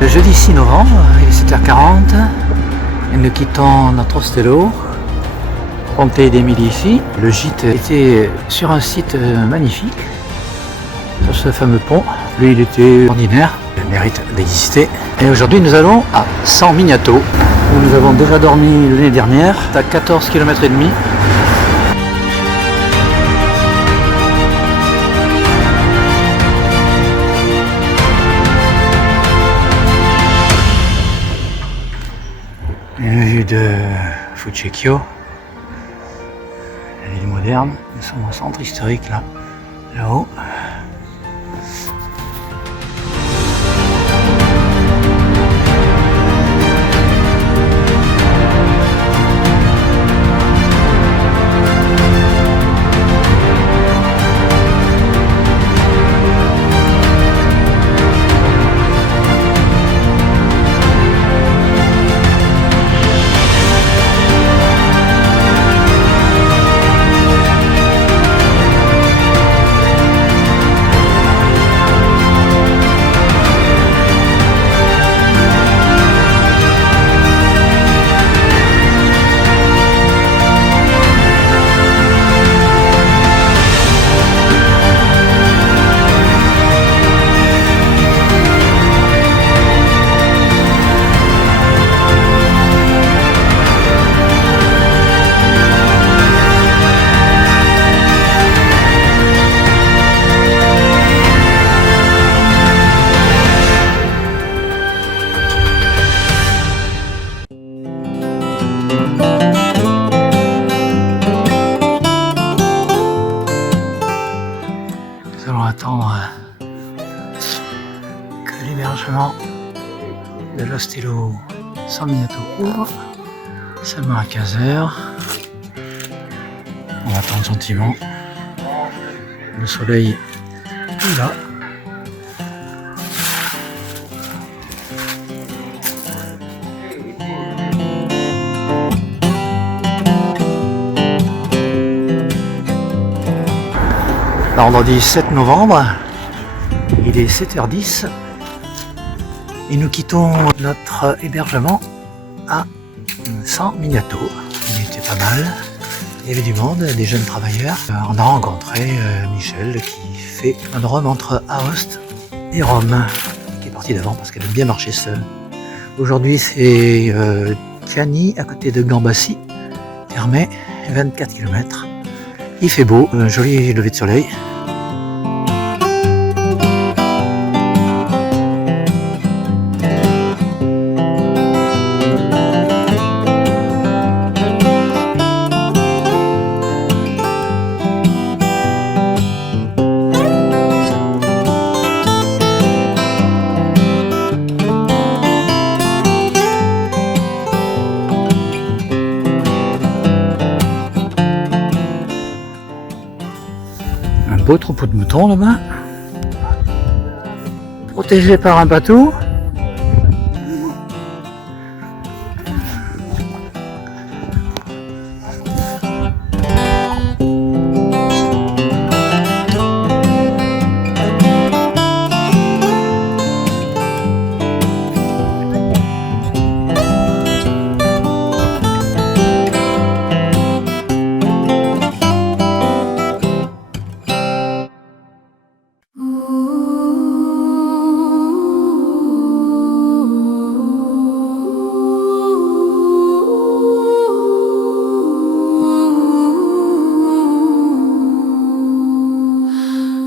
Le jeudi 6 novembre, il est 7h40 et nous quittons notre ostello, Ponte dei Medici. Le gîte était sur un site magnifique, sur ce fameux pont. Lui, il était ordinaire, il mérite d'exister. Et aujourd'hui, nous allons à San Miniato, où nous avons déjà dormi l'année dernière, à 14 km et demi. Une vue de Fucecchio, la ville moderne. Nous sommes au centre historique là-haut. Nous allons attendre que l'hébergement de l'Ostello San Miniato ouvre, seulement à 15h. On va attendre gentiment. Le soleil est là. Vendredi 7 novembre, il est 7h10 et nous quittons notre hébergement à San Miniato. Il était pas mal, il y avait du monde, des jeunes travailleurs. On a rencontré Michel qui fait un Rome entre Aoste et Rome, qui est parti d'avant parce qu'elle aime bien marcher seule. Aujourd'hui c'est Chiani à côté de Gambassi, Hermé, 24 km. Il fait beau, un joli lever de soleil. Un beau troupeau de moutons là-bas, protégé par un bateau.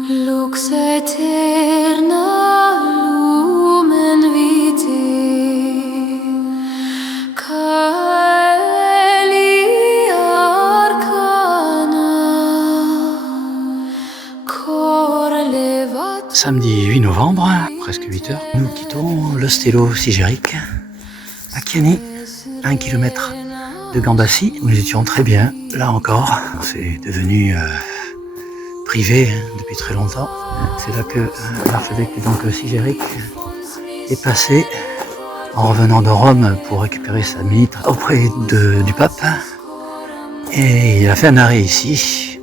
Lux aeterna lumen vitae, caeli arcana, cor levat. Samedi 8 novembre, presque 8h, nous quittons l'Ostello Sigéric à Chiani, 1 km de Gambassi. Nous étions très bien, là encore, c'est devenu privé depuis très longtemps. C'est là que l'archevêque Sigéric est passé en revenant de Rome pour récupérer sa mitre auprès du pape. Et il a fait un arrêt ici.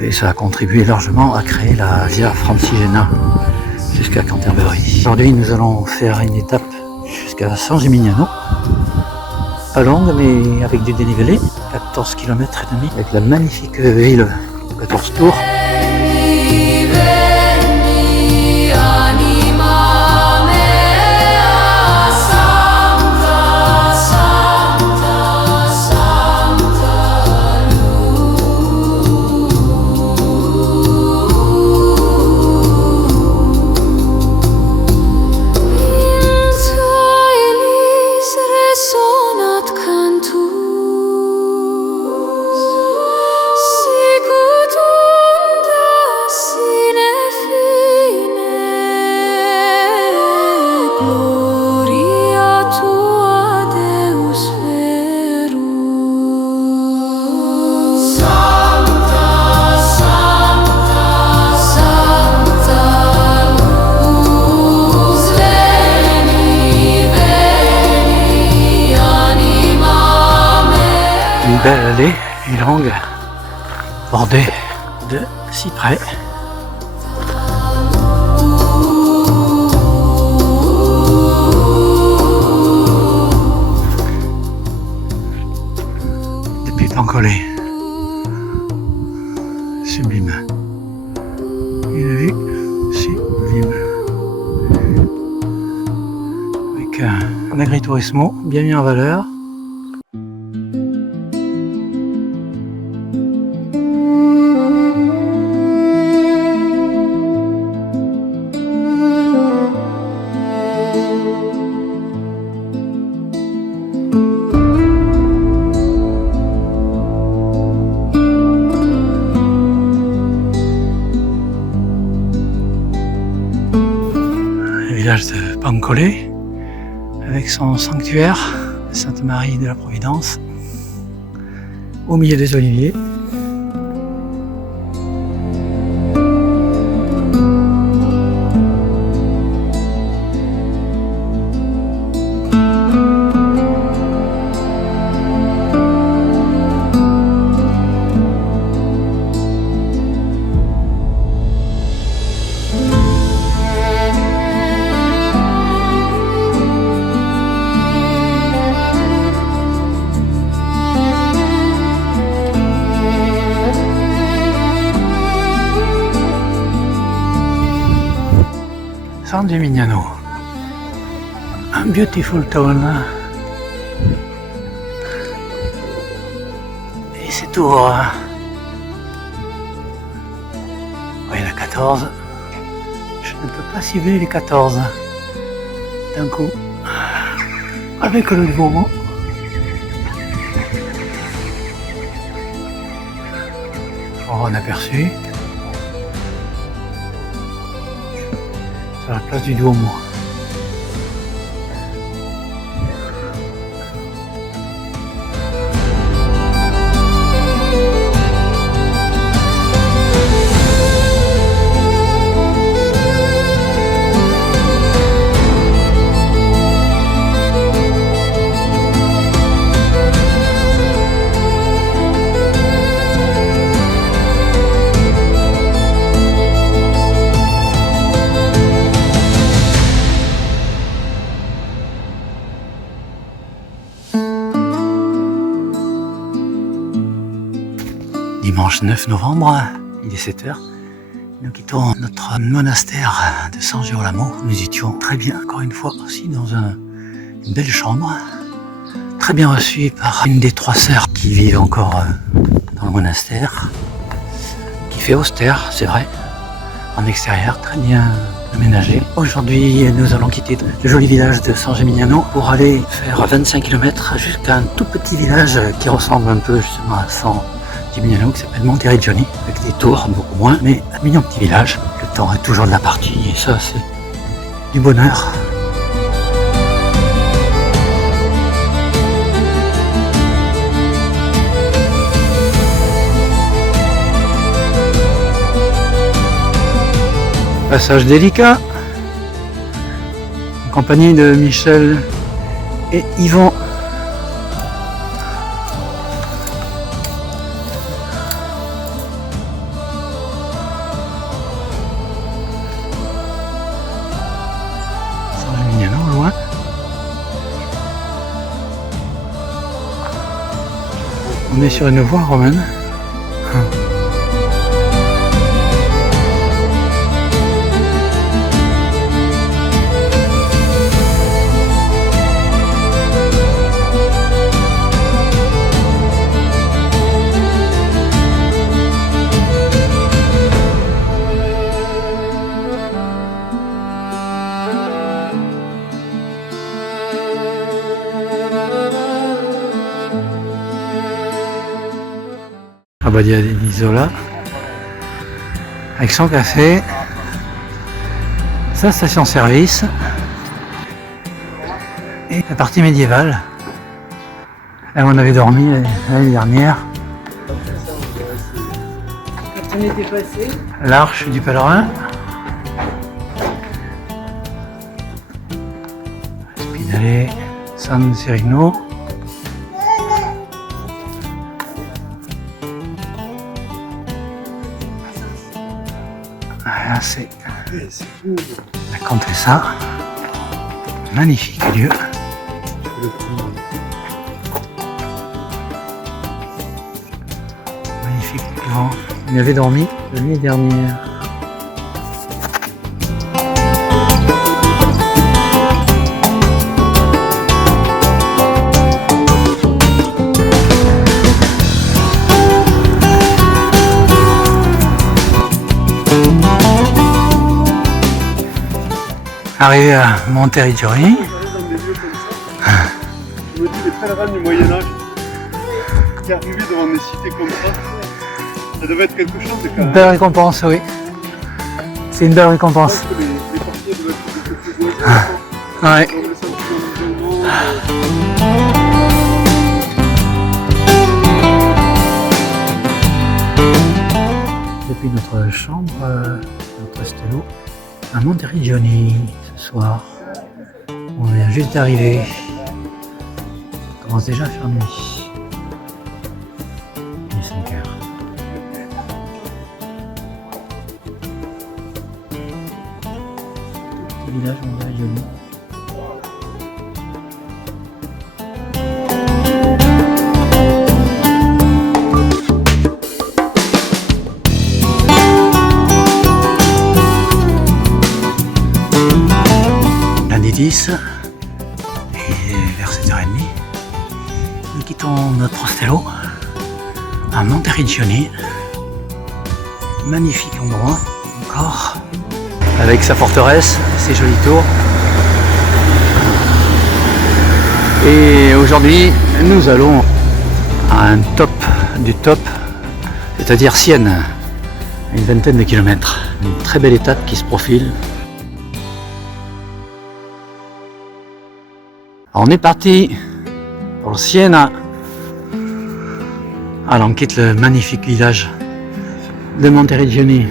Et ça a contribué largement à créer la Via Francigena. jusqu'à Canterbury. Aujourd'hui, nous allons faire une étape jusqu'à San Gimignano. Pas longue, mais avec du dénivelé. 14 km et demi, avec la magnifique ville de 14 tours. Une belle allée, une longue, bordée de cyprès. Depuis Pancole, sublime. Une vue sublime. Avec un agriturismo bien mis en valeur. Village de Pancole, avec son sanctuaire, Sainte-Marie de la Providence, au milieu des oliviers. San Gimignano, a beautiful town. Et c'est tours. Oui, la 14. Je ne peux pas cibler les 14 d'un coup. Avec le mouvement. Pour un aperçu. À la place du Duomo. Dimanche 9 novembre, il est 7h. Nous quittons notre monastère de San Girolamo. Nous étions très bien, encore une fois, aussi dans une belle chambre. Très bien reçus par une des 3 sœurs qui vivent encore dans le monastère. Qui fait austère, c'est vrai. En extérieur, très bien aménagé. Aujourd'hui, nous allons quitter le joli village de San Gimignano pour aller faire 25 km jusqu'à un tout petit village qui ressemble un peu justement à San Gimignano, qui s'appelle Monteriggioni, avec des tours, beaucoup moins, mais un mignon petit village. Le temps est toujours de la partie, et ça, c'est du bonheur. Passage délicat, en compagnie de Michel et Yvan. On est sur une voie romaine. Abbadia d'Isola avec son café, sa station-service et la partie médiévale. Là où on avait dormi l'année dernière. Quand on était passé, L'arche du pèlerin. Spinale San Serino. Là, c'est la Contessa. Magnifique lieu. Magnifique lieu. On y avait dormi l'année dernière. Arrivé à Monteriggioni. Je me dis les pèlerins du Moyen-Âge qui arrivaient devant des cités comme ça devait être quelque chose de quand Une même. belle récompense, oui. C'est une belle Je récompense. pense que les portiers devaient être beaucoup plus voisins. Ouais. Dans le sentiment musulman, Depuis notre chambre, notre stello, à Monteriggioni ce soir. On vient juste d'arriver. Il commence déjà à faire nuit. Il est 5 heures. Petit village Monteriggioni. Lundi 10, et vers 7h30, nous quittons notre stello à Monteriggioni. Magnifique endroit, encore, avec sa forteresse, ses jolies tours. Et aujourd'hui, nous allons à un top du top, c'est-à-dire Sienne, à une vingtaine de kilomètres. Une très belle étape qui se profile. Alors on est parti pour Siena. Alors on quitte le magnifique village de Monteriggioni.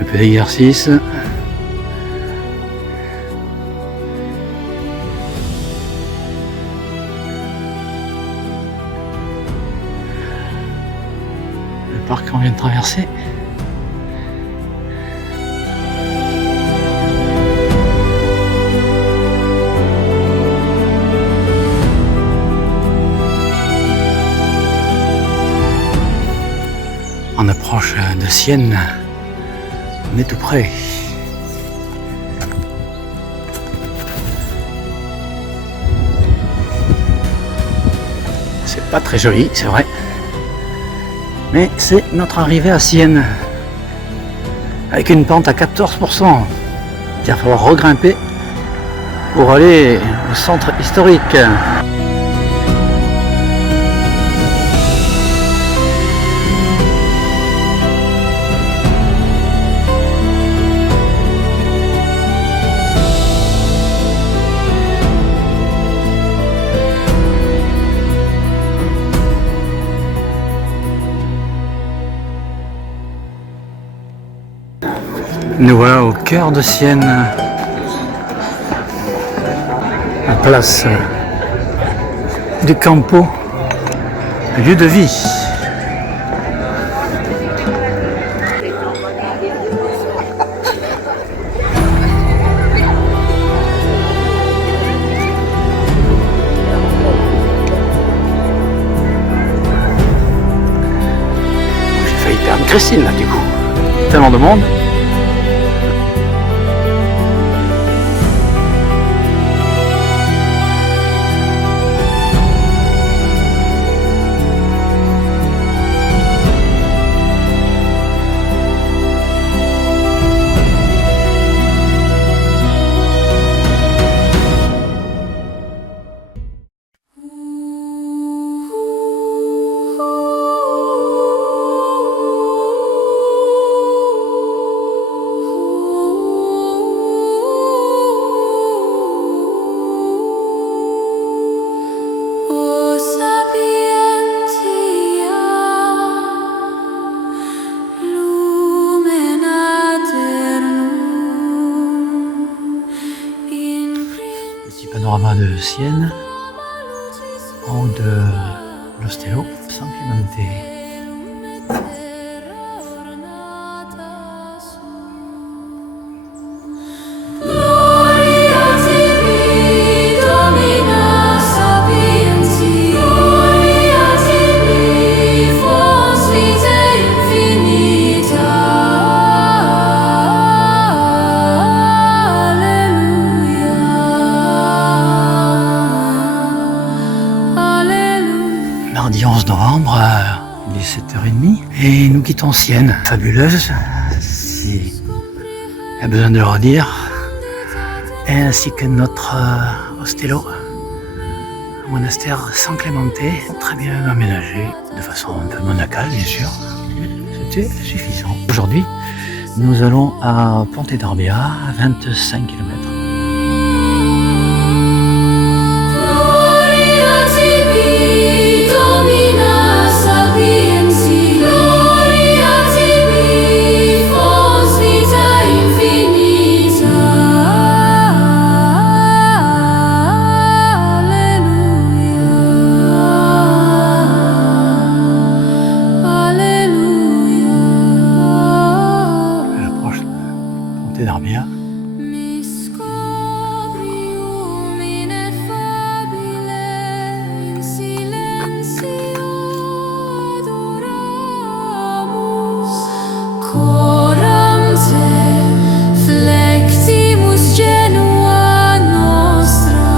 Un peu d'exercice. Le parc qu'on vient de traverser. On approche de Sienne. On est tout près. C'est pas très joli, c'est vrai. Mais c'est notre arrivée à Sienne. Avec une pente à 14%. Il va falloir regrimper pour aller au centre historique. Nous voilà au cœur de Sienne, à place du Campo, lieu de vie. J'ai failli perdre Christine là du coup. Tellement de monde. O sapientia, lumen aeternum, in Petit panorama de Sienne, en haut de l'Ostello, San Clemente. Gloria tibi, Domina sapientiae, Gloria tibi, fons vitae infinita. Alleluia. Alléluia. Mardi 11 novembre, il est 7h30 et nous quittons Sienne. Fabuleuse, si il y a besoin de le redire, ainsi que notre Ostello, un monastère San Clemente, très bien aménagé, de façon un peu monacale bien sûr. C'était suffisant. Aujourd'hui, nous allons à Ponte d'Arbia, à 25 km. Gloria tibi, Domina sapientiae, Gloria tibi, fons vitae infinita. Alleluia. Alléluia. L'approche de Ponte d'Arbia. Miscobrium ineffabile in silenzio adoramus, coram te flectimus genua nostra.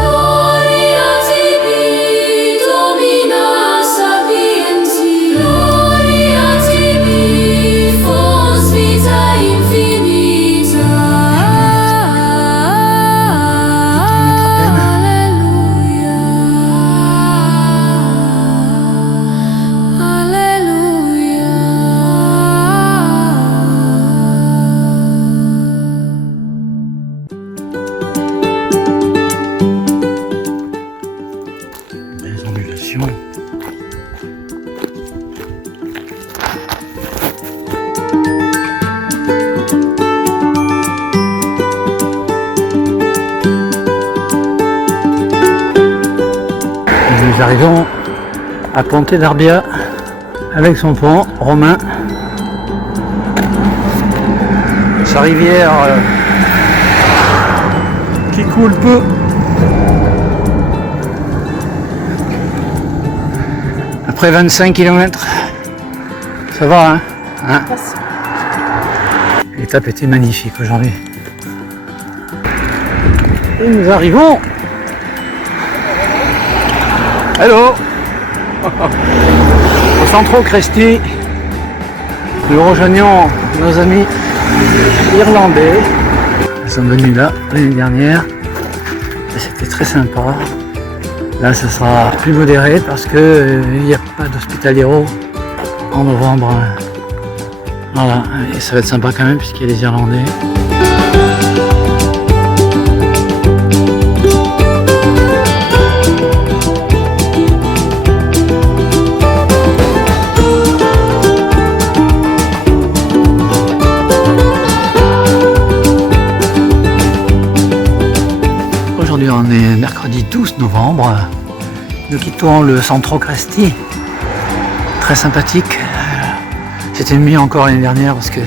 Gloria tibi, Domina sapientiae, Gloria tibi, fons vitae infinita. Alleluia. Alleluia. Des ondulations. Nous arrivons à Ponte d'Arbia avec son pont romain. Sa rivière qui coule peu. Après 25 km, ça va hein, L'étape était magnifique aujourd'hui. Et nous arrivons. Hello au Centro Cresti. Nous rejoignons nos amis irlandais. Ils sont venus là l'année dernière. Et c'était très sympa. Là, ce sera plus modéré parce que il n'y a pas d'hospitaliero en novembre. Voilà, et ça va être sympa quand même puisqu'il y a les Irlandais. mercredi 12 novembre. Nous quittons le Centro Cresti. Très sympathique. C'était mieux encore l'année dernière parce que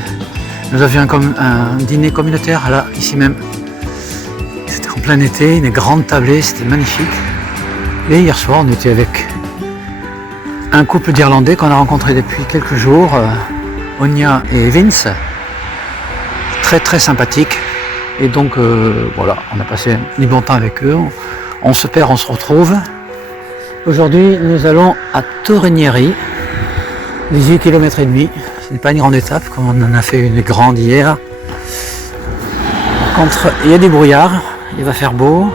nous avions un dîner communautaire là, ici même. C'était en plein été, une grande tablée, c'était magnifique. Et hier soir, on était avec un couple d'Irlandais qu'on a rencontré depuis quelques jours, Onya et Vince. Très très sympathique. Et donc voilà, on a passé du bon temps avec eux. On se perd, on se retrouve. Aujourd'hui, nous allons à Torrenieri, 18 km et demi. Ce n'est pas une grande étape, comme on en a fait une grande hier. Par contre, il y a du brouillard, il va faire beau.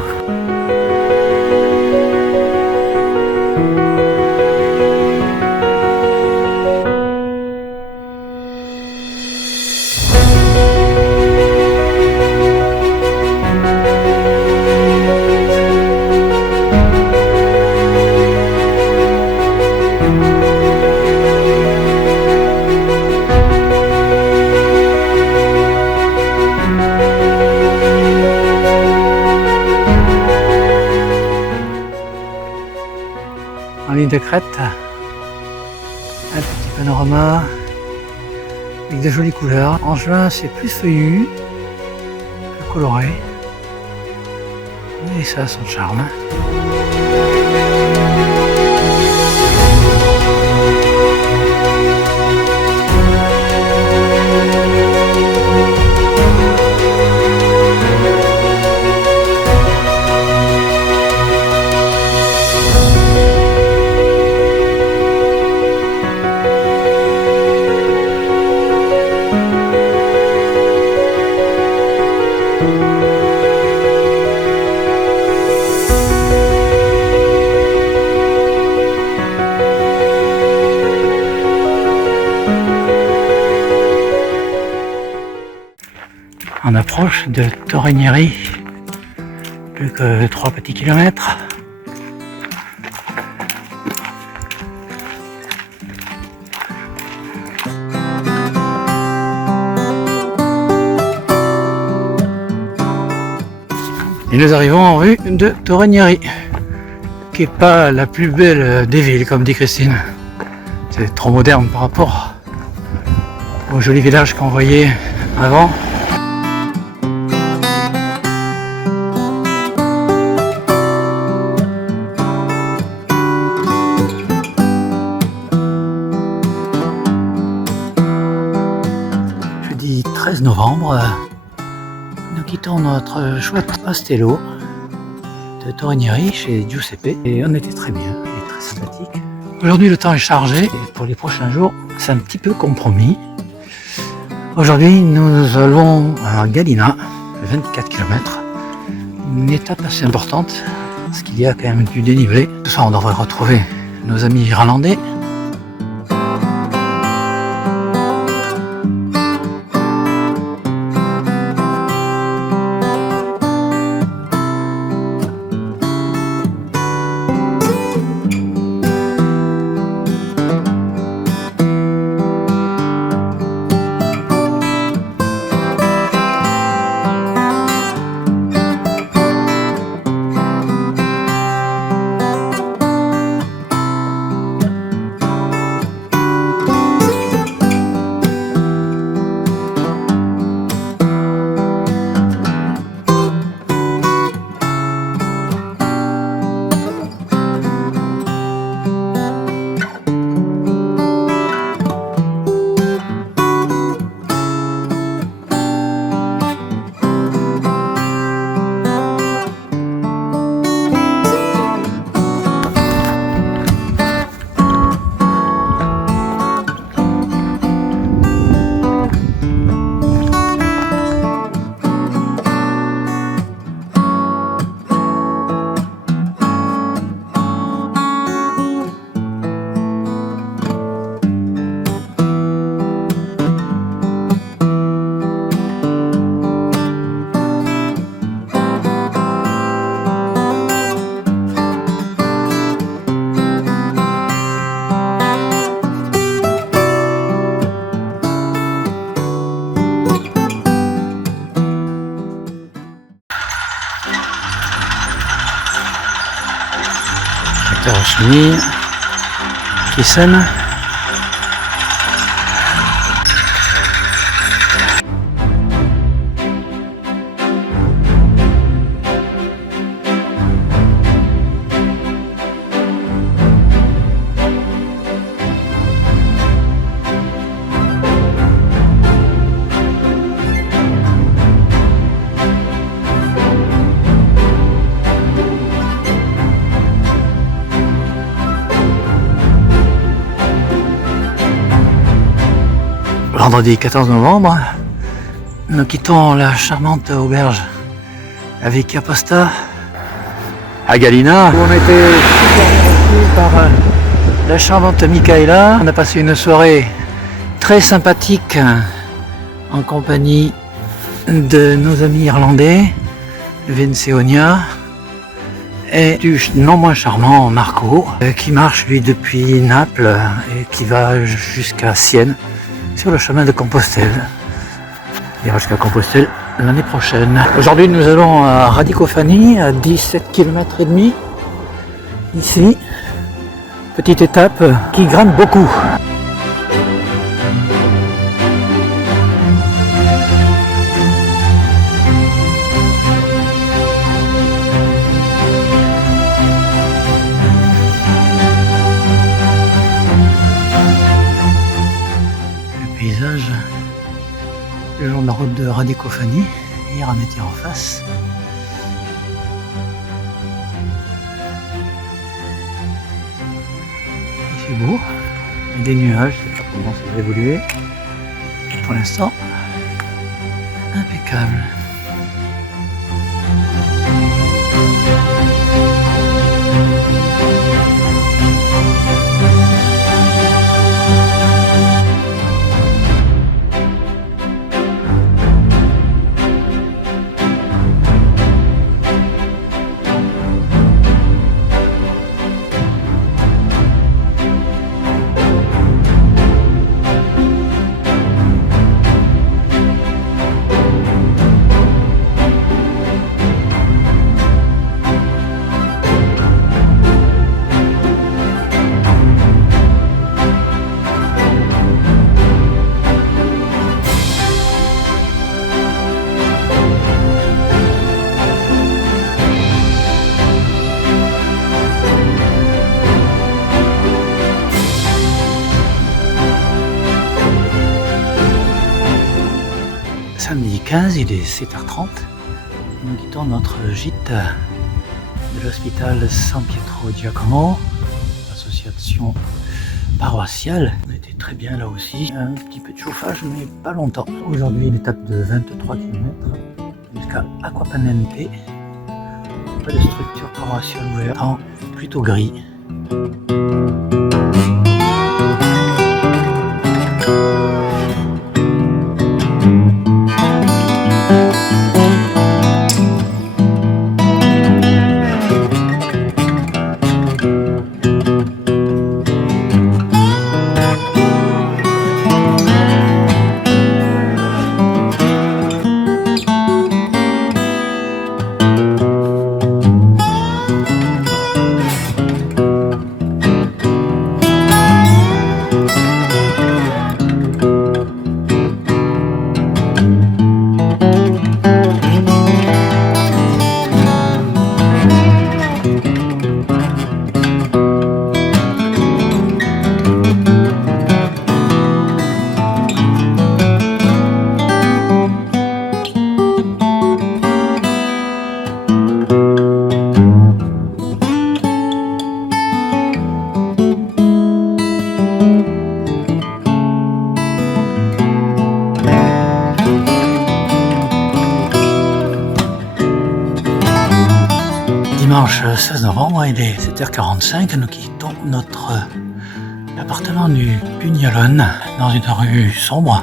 En ligne de crête, un petit panorama avec de jolies couleurs. En juin, c'est plus feuillu, plus coloré, et ça a son charme. On approche de Torrenieri, plus que 3 petits kilomètres. Et nous arrivons en rue de Torrenieri, qui n'est pas la plus belle des villes, comme dit Christine. C'est trop moderne par rapport au joli village qu'on voyait avant. Jeudi 13 novembre, nous quittons notre chouette Ostello de Torrenieri chez Giuseppe et on était très bien, il est très sympathique. Aujourd'hui le temps est chargé et pour les prochains jours c'est un petit peu compromis. Aujourd'hui nous allons à Galina, 24 km, une étape assez importante parce qu'il y a quand même du dénivelé. Ce soir on devrait retrouver nos amis irlandais. chenille qui sème. Vendredi 14 novembre, nous quittons la charmante auberge avec Aposta à Galina, où on a été super bien reçus par la charmante Michaela. On a passé une soirée très sympathique en compagnie de nos amis irlandais, Vinceonia, et du non moins charmant Marco, qui marche lui depuis Naples et qui va jusqu'à Sienne sur le chemin de Compostelle. Il ira jusqu'à Compostelle l'année prochaine. Aujourd'hui, nous allons à Radicofani, à 17 km et demi ici. Petite étape qui grimpe beaucoup. Le long de la route de Radicofani, hier on était en face. Il fait beau, il y a des nuages, ça commence à évoluer. Pour l'instant, impeccable. Samedi 15, il est 7h30. Nous quittons notre gîte de l'hôpital San Pietro Giacomo, association paroissiale. On était très bien là aussi. Un petit peu de chauffage, mais pas longtemps. Aujourd'hui, une étape de 23 km jusqu'à Aquapanente. Pas de structure paroissiale ouverte, en plutôt gris. Dimanche 16 novembre, il est 7h45, nous quittons notre appartement du Pugnalone dans une rue sombre,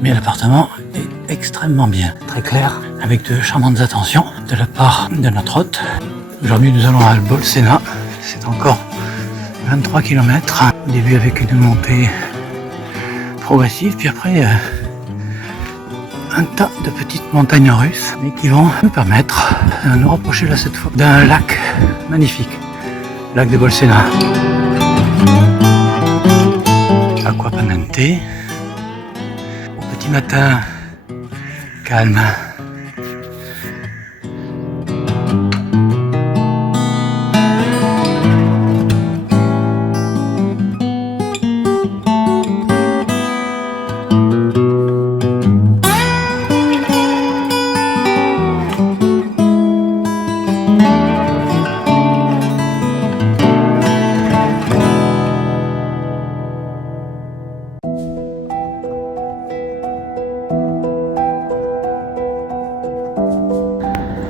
mais l'appartement est extrêmement bien, très clair, avec de charmantes attentions de la part de notre hôte. Aujourd'hui nous allons à Bolsena, c'est encore 23 km, au début avec une montée progressive, puis après un tas de petites montagnes russes, mais qui vont nous permettre de nous rapprocher là cette fois d'un lac magnifique Lac de Bolsena. Aquapanente. Au petit matin, calme.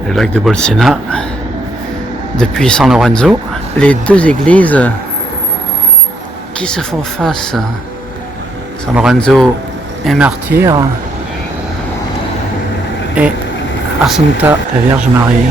Le lac de Bolsena, depuis San Lorenzo, les deux églises qui se font face, San Lorenzo et Martyr, et Assunta, la Vierge Marie.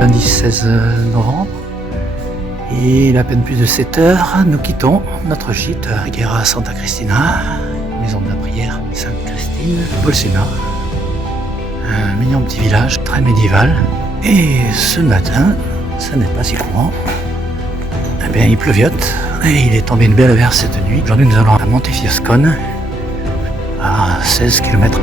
Lundi 16 novembre, il est à peine plus de 7 heures, nous quittons notre gîte Riguera Santa Cristina, maison de la prière Sainte Christine, Bolsena, un mignon petit village très médiéval. Et ce matin, ça n'est pas si courant, eh bien il pleuviote et il est tombé une belle averse cette nuit. Aujourd'hui nous allons à Montefiascone, à 16 km.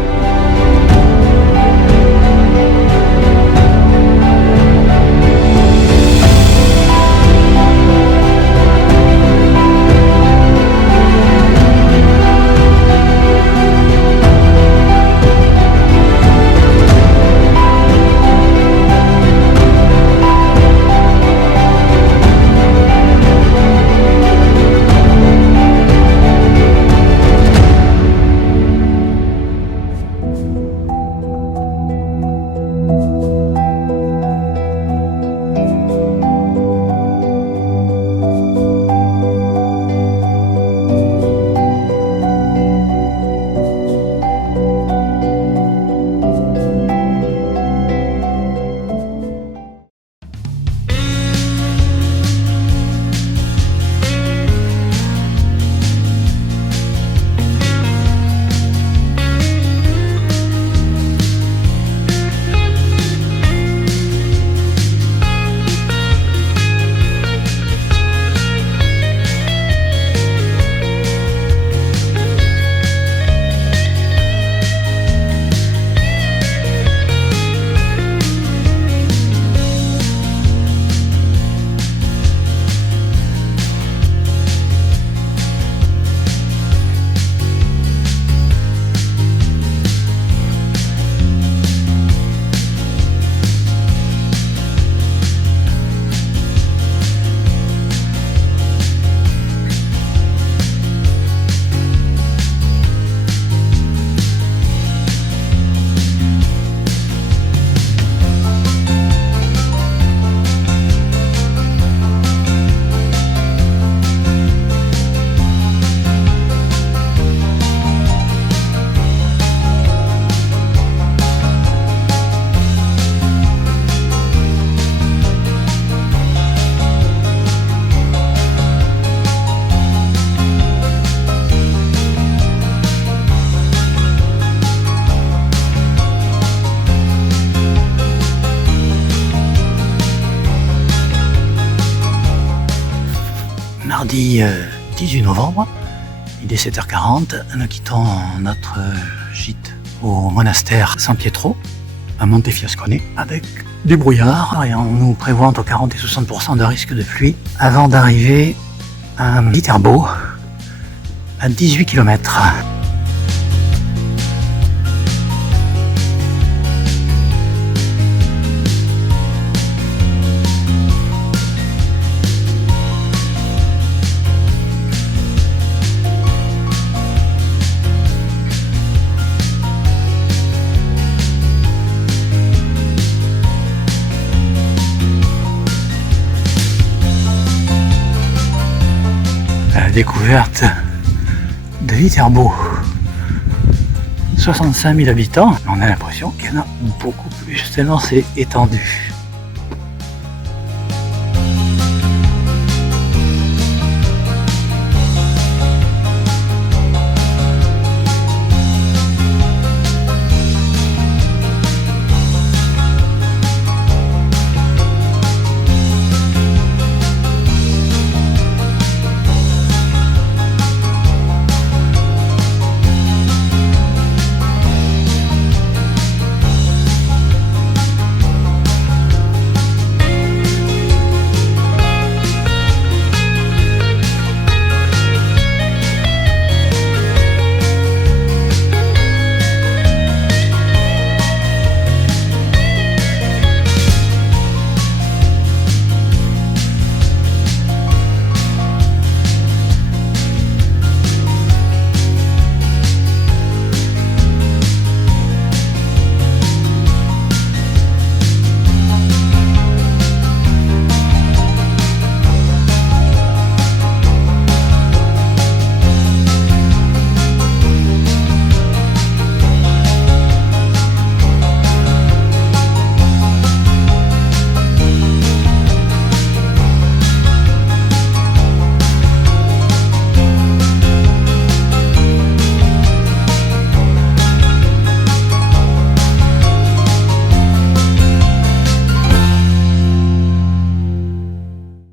mardi 18 novembre, il est 7h40, nous quittons notre gîte au monastère San Pietro, à Montefiascone, avec du brouillard, et on nous prévoit entre 40 et 60% de risque de pluie, avant d'arriver à Viterbo, à 18 km. La découverte de Viterbo. 65 000 habitants, on a l'impression qu'il y en a beaucoup plus, tellement c'est étendu.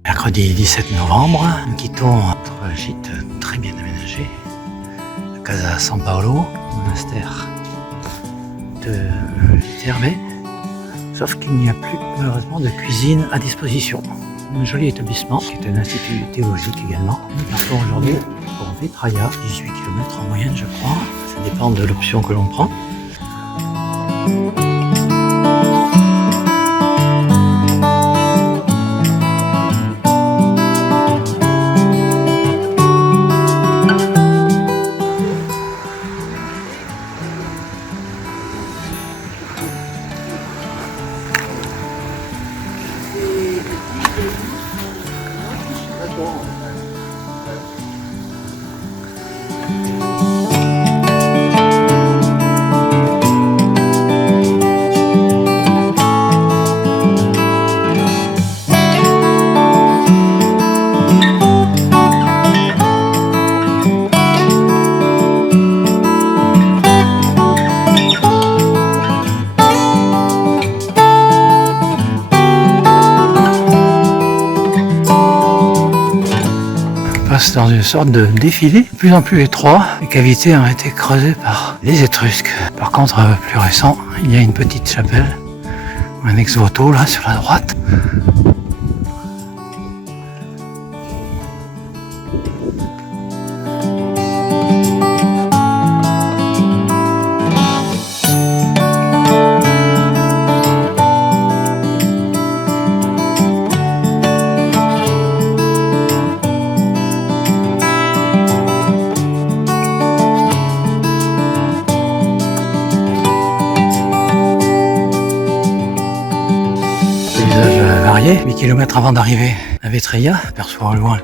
Mercredi 17 novembre, nous quittons notre gîte très bien aménagé, la Casa San Paolo, monastère de Viterbo, sauf qu'il n'y a plus malheureusement de cuisine à disposition. Un joli établissement qui est un institut théologique également. Nous partons aujourd'hui pour Vetraia, 18 km en moyenne je crois, ça dépend de l'option que l'on prend. Dans une sorte de défilé de plus en plus étroit. Les cavités ont été creusées par les Étrusques. Par contre, plus récent, il y a une petite chapelle, un ex-voto là sur la droite. Varié. 8 km avant d'arriver à Vetraia, on aperçoit au loin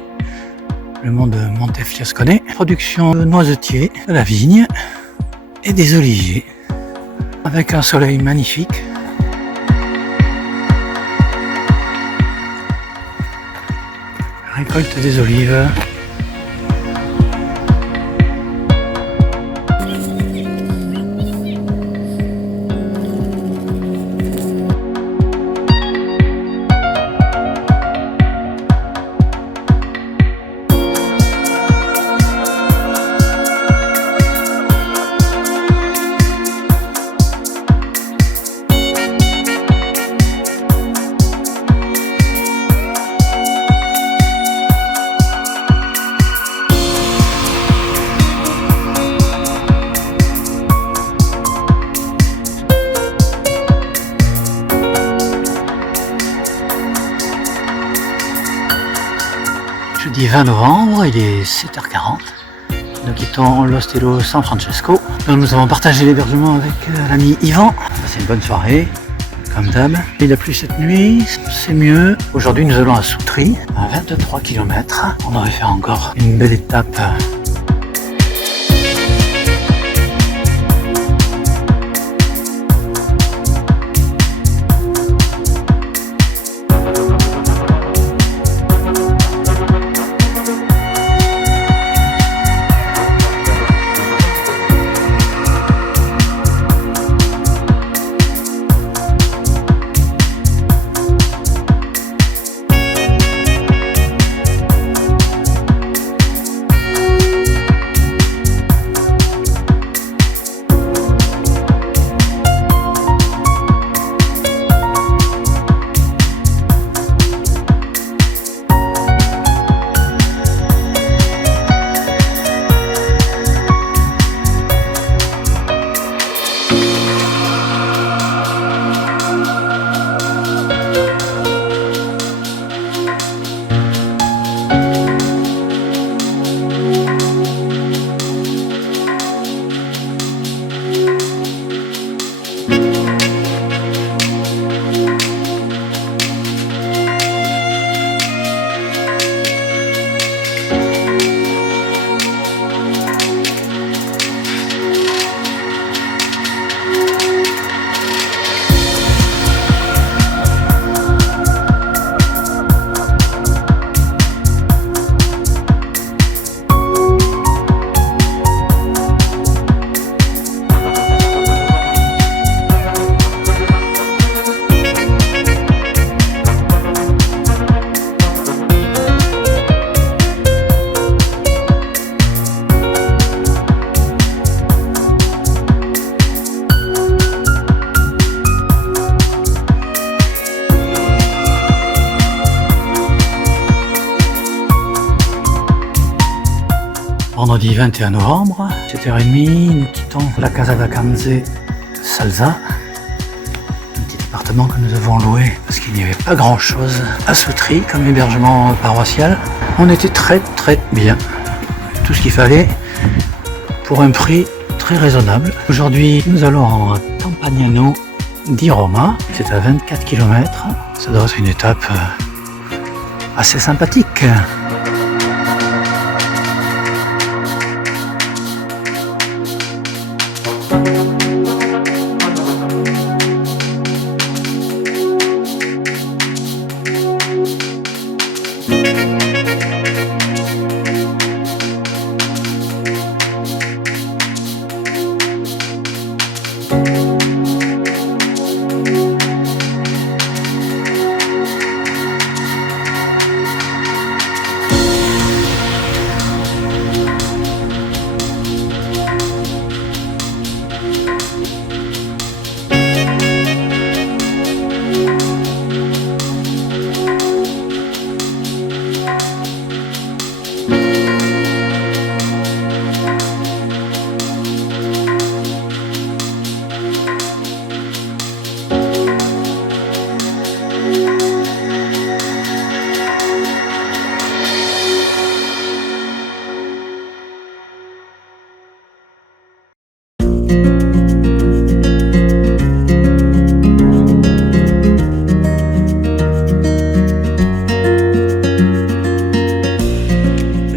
le mont de Montefiascone. Production de noisetiers, de la vigne et des oliviers, avec un soleil magnifique. Récolte des olives. Jeudi 20 novembre, il est 7h40. Nous quittons l'Ostello San Francesco. Nous avons partagé l'hébergement avec l'ami Yvan. C'est une bonne soirée, comme d'hab. Il a plu cette nuit, c'est mieux. Aujourd'hui, nous allons à Soutry, à 23 km. On aurait fait encore une belle étape. Vendredi 21 novembre, 7h30, nous quittons la Casa Vacanze Salza, un petit appartement que nous avons loué parce qu'il n'y avait pas grand chose à Soutry comme hébergement paroissial. On était très bien, tout ce qu'il fallait pour un prix très raisonnable. Aujourd'hui, nous allons à Campagnano di Roma, c'est à 24 km, ça doit être une étape assez sympathique.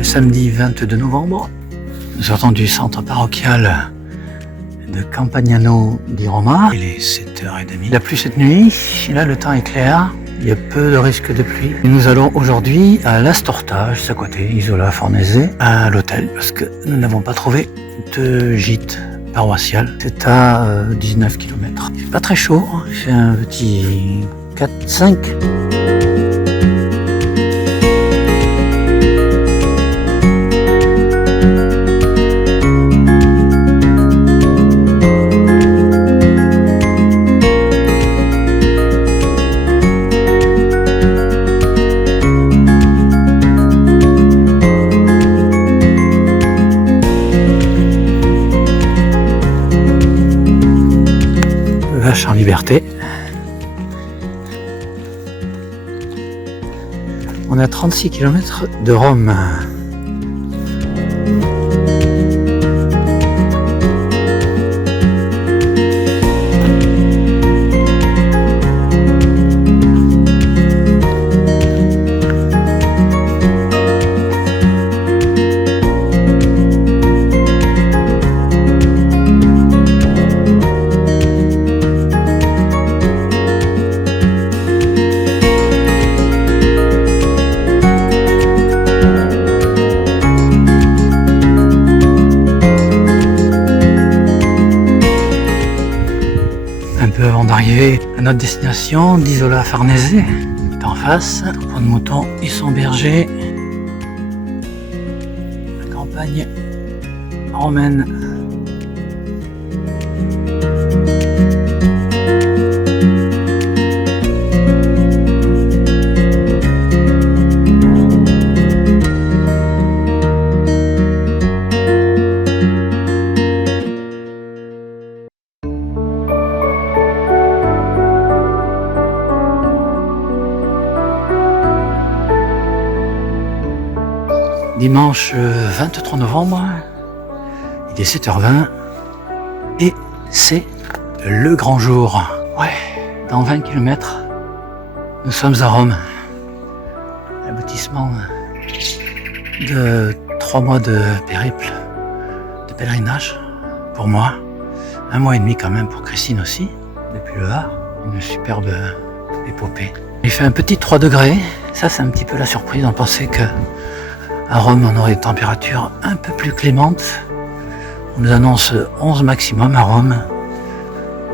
Samedi 22 novembre, nous sortons du centre paroquial de Campagnano di Roma. Il est 7h30. Il a plu cette nuit, là le temps est clair, il y a peu de risque de pluie. Et nous allons aujourd'hui à l'Astorta, juste à côté, Isola Fornese, à l'hôtel, parce que nous n'avons pas trouvé de gîte paroissial. C'est à 19 km. Il fait pas très chaud, il fait un petit 4-5. En liberté. On On est à 36 km de Rome. Un peu avant d'arriver à notre destination d'Isola Farnese, qui est en face. Pour de moutons, ils sont bergers. La campagne romaine. Dimanche 23 novembre, il est 7h20 et c'est le grand jour. Ouais, dans 20 km, nous sommes à Rome. L'aboutissement de 3 mois de périple, de pèlerinage pour moi. 1 mois et demi quand même pour Christine aussi, depuis le Var. Une superbe épopée. Il fait un petit 3 degrés, ça c'est un petit peu la surprise. On pensait que à Rome, on aurait des températures un peu plus clémentes. On nous annonce 11 maximum à Rome,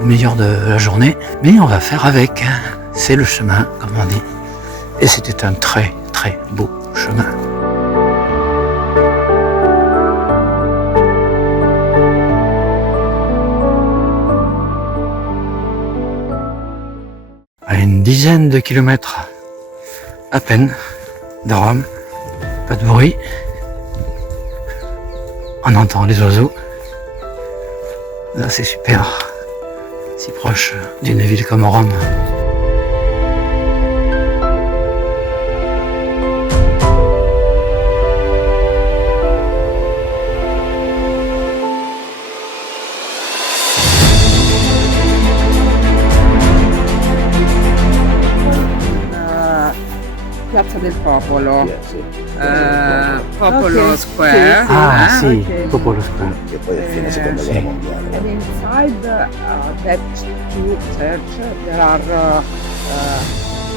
au meilleur de la journée. Mais on va faire avec. C'est le chemin, comme on dit. Et c'était un très très beau chemin. À une dizaine de kilomètres à peine de Rome. Pas de bruit. On entend les oiseaux. Là, c'est super. Si proche d'une ville comme Rome. Piazza del Popolo, Popolo Okay. Square. Ah, sì, ok. Popolo Square. Che poi è fine seconda sì. guerra mondiale. And inside that two church there are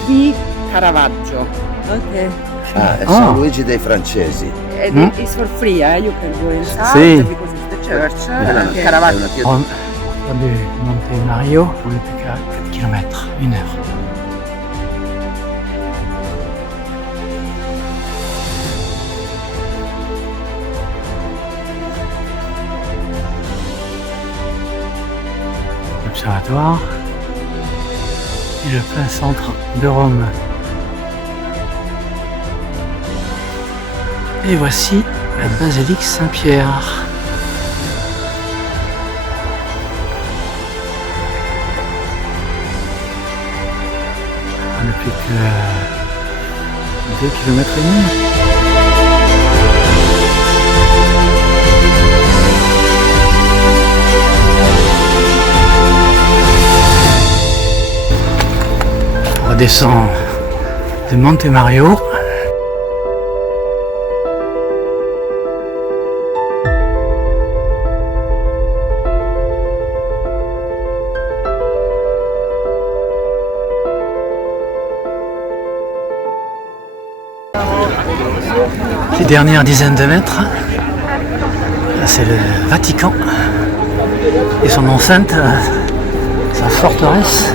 di Caravaggio. Okay. Ah, è Ah. San Luigi dei Francesi. And it's for free, you can go inside Sì. because it's the church. È Caravaggio. una pietra. Rome, à partir du Monte Mario, on n'est plus qu'à 4 km, 1 heure. L'observatoire et le plein centre de Rome. Et voici la basilique Saint-Pierre. On n'a plus que 2 km et demi. On redescend de Monte Mario. Les dernières dizaines de mètres, c'est le Vatican et son enceinte, sa forteresse.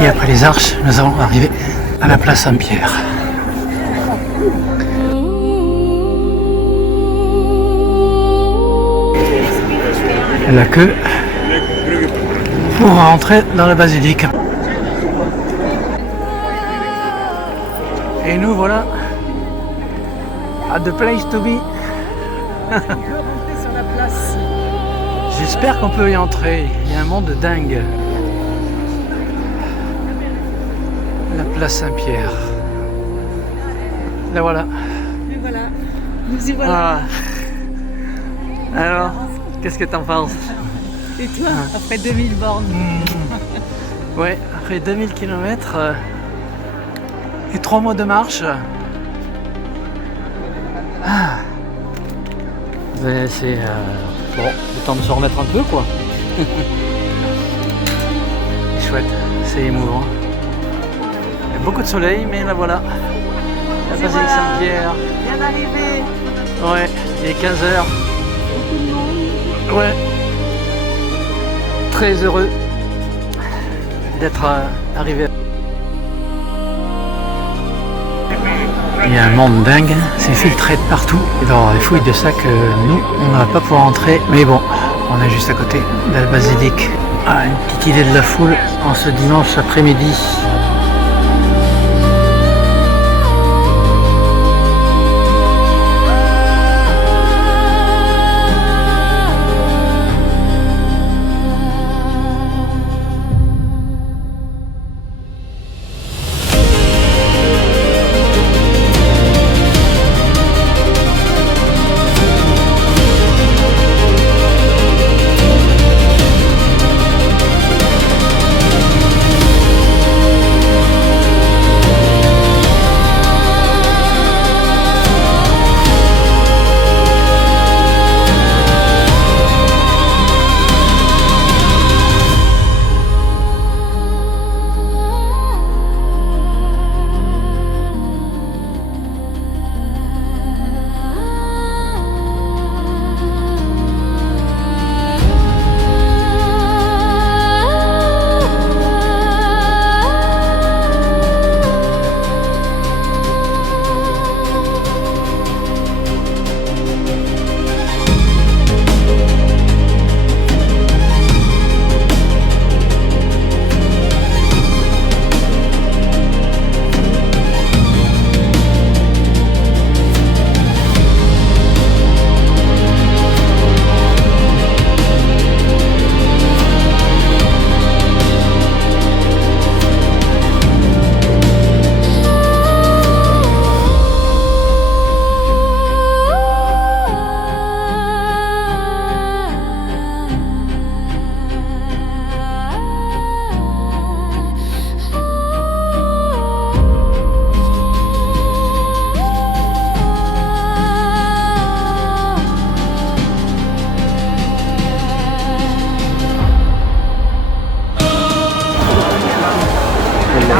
Et après les arches, nous allons arriver à la place Saint-Pierre. La queue pour rentrer dans la basilique. Et nous voilà at the place to be. Sur la place. J'espère qu'on peut y entrer. Il y a un monde dingue. La place Saint-Pierre. la voilà. Et voilà, nous y voilà. Ah. Alors, qu'est-ce que t'en penses? Et toi, après 2000 bornes? Ouais, après 2000 km et 3 mois de marche. Ah. C'est bon, le temps de se remettre un peu quoi. C'est chouette, c'est émouvant. Il y a beaucoup de soleil, mais là voilà. La basilique Saint-Pierre. Bien arrivé. Ouais, il est 15h. Ouais. Très heureux d'être arrivé. Il y a un monde dingue, c'est filtré de partout. Alors, les fouilles de sac, nous, on ne va pas pouvoir entrer. Mais bon, on est juste à côté de la basilique. Ah, une petite idée de la foule en ce dimanche après-midi.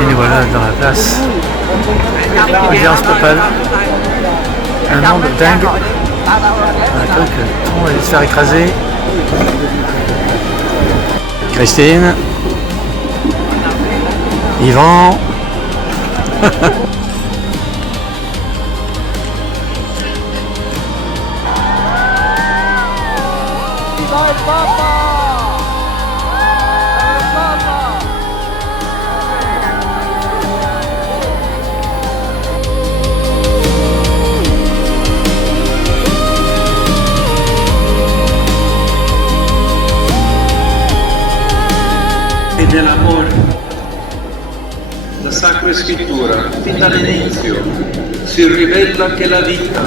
Et nous voilà dans la place. Audience papale. Un monde dingue. On attend que tout le monde allait se faire écraser. Christine. Yvan. E dell'amore. La Sacra Scrittura, fin dall'inizio, si rivela che la vita,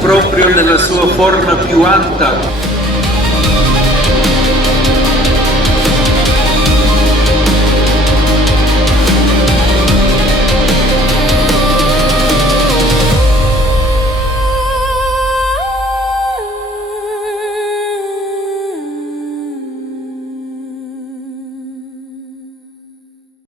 proprio nella sua forma più alta,